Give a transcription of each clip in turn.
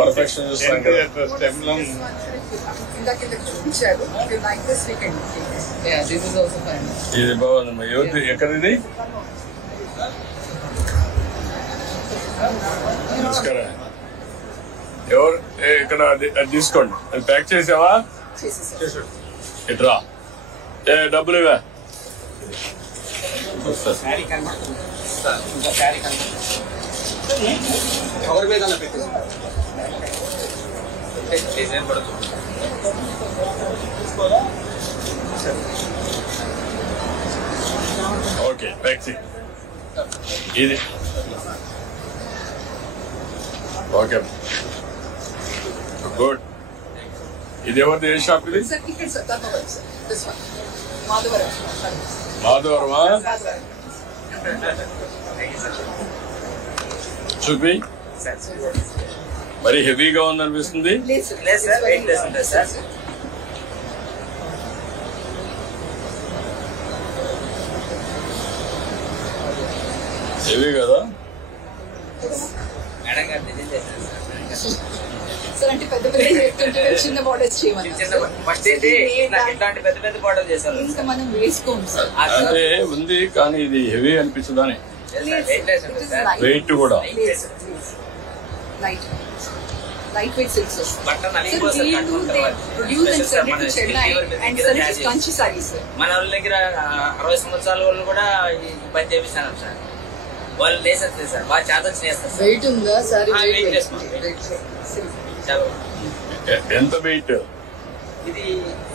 Perfection చూస్తాం కదా. ఇది బాగుందమ్మా. ఎవరిది, ఎక్కడిది? నమస్కారం. ఎవరు ఇక్కడ? అది తీసుకోండి. అది ప్యాక్ చేసావా? ఇట్రా. డబ్బులు ఇవా. ఓకే, ప్యాక్ చేయి. ఇది ఓకే, గుడ్. ఇది ఎవరిది? ఏ షాప్ ఇది? మాధవరమా? చూపి. మరి హెవీగా ఉందనిపిస్తుంది. హెవీ కదా? సార్ అంటే పెద్ద పెద్ద చిన్న బార్డర్స్ చేయమని పెద్ద పెద్ద బార్డర్ చేశారు. ఇంకా మనం వేసుకోము సార్. అంటే ఉంది కానీ ఇది హెవీ అనిపించదని. వెయిట్ కూడా light weight silks Kanchi saris. మన వాళ్ళ దగ్గర 60 సంవత్సరాల వాళ్ళు కూడా ఈ పని చేపిస్తాను సార్. వాళ్ళు లేసేస్తారు సార్, బాగా చేత చేస్తారు. వెయిట్ ఉందా సార్? ఎంత వెయిట్? ఇది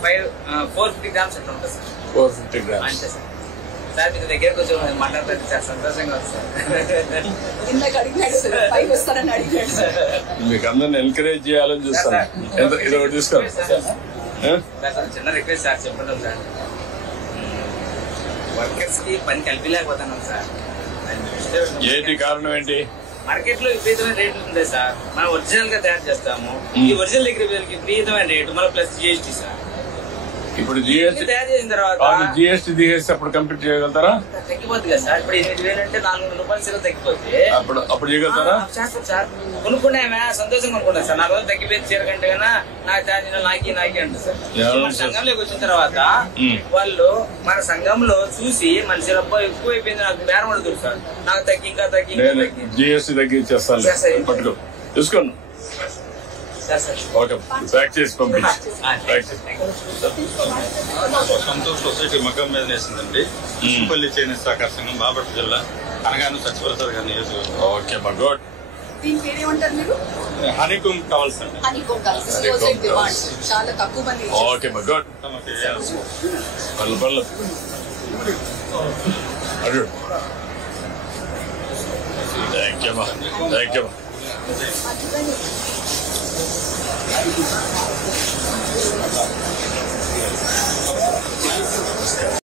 450 గ్రామ్స్ అట్లా ఉంటుంది సార్. 450 గ్రామ్స్ అంతే సార్. సార్ మీ దగ్గరకు వచ్చి మాట్లాడుతుంది సార్, సంతోషంగా ఉంది సార్. ఇందాక అడిగినాడు సార్, పైకి వస్తారని అడిగాడు సార్. మీకు అందరిని ఎంకరేజ్ చేయాలని చూస్తాను. ఇది ఒకటి తీసుకోండి. చిన్న రిక్వెస్ట్ సార్, చెప్పండి సార్. వర్కర్స్ కి పని కలిపిలేకపోతున్నాం సార్. ఏంటి కారణం? ఏంటి? మార్కెట్ లో విపరీతమైన రేట్లు ఉంటాయి సార్. మనం ఒరిజినల్ గా తయారు చేస్తాము. ఈ ఒరిజినల్ దగ్గర విపరీతమైన రేటు, మళ్ళీ ప్లస్ జిఎస్టీ సార్. ఇప్పుడు జిఎస్టీ తయారు చేసిన తర్వాత జిఎస్టీ తీసేసి అప్పుడు కంప్లీట్ చేయగలుగుతారా? తగ్గిపోతుంది కదా సార్. ఇప్పుడు 8,000 అంటే 400 రూపాయలు సరే తగ్గిపోతే అప్పుడు చేయగలుగుతారా? చేస్తాం సార్. కొనుక్కున్నామే సంతోషంగా కొనుక్కున్నాం సార్. 4 రోజులు తగ్గిపోయింది చీర కంటే కన్నా నాకు ఛార్జీ నాకి అంటారు సార్. మన సంఘంలోకి వచ్చిన తర్వాత వాళ్ళు మన సంఘంలో చూసి మన చీర ఎక్కువ అయిపోయింది, నాకు బేరం పడుతుంది సార్. నాకు తగ్గి ఇంకా తగ్గి జిఎస్టీ తగ్గించేస్తాను. పట్టుకో, చూసుకోండి. ఓకే, ప్యాక్ చేసి పంపించి. సంతోష్ సొసైటీ మగ్గం మీద వేసిందండి. ఉప్పల్లి చేనేత సహకార సంఘం, బాపట్ల జిల్లా, అనగానే సత్యప్రసాద్ గారి నియోజకవర్గం. ఓకే మా గుడ్. దీని పేరేమంటారు మీరు? హనీకోమ్ కావాల్సింది. హనీకోమ్ కావాల్సి చాలా తక్కువ మంది. ఓకే మా గుడ్. పర్లేదు అడు. థ్యాంక్ యూ మా, థ్యాంక్ యూ మా.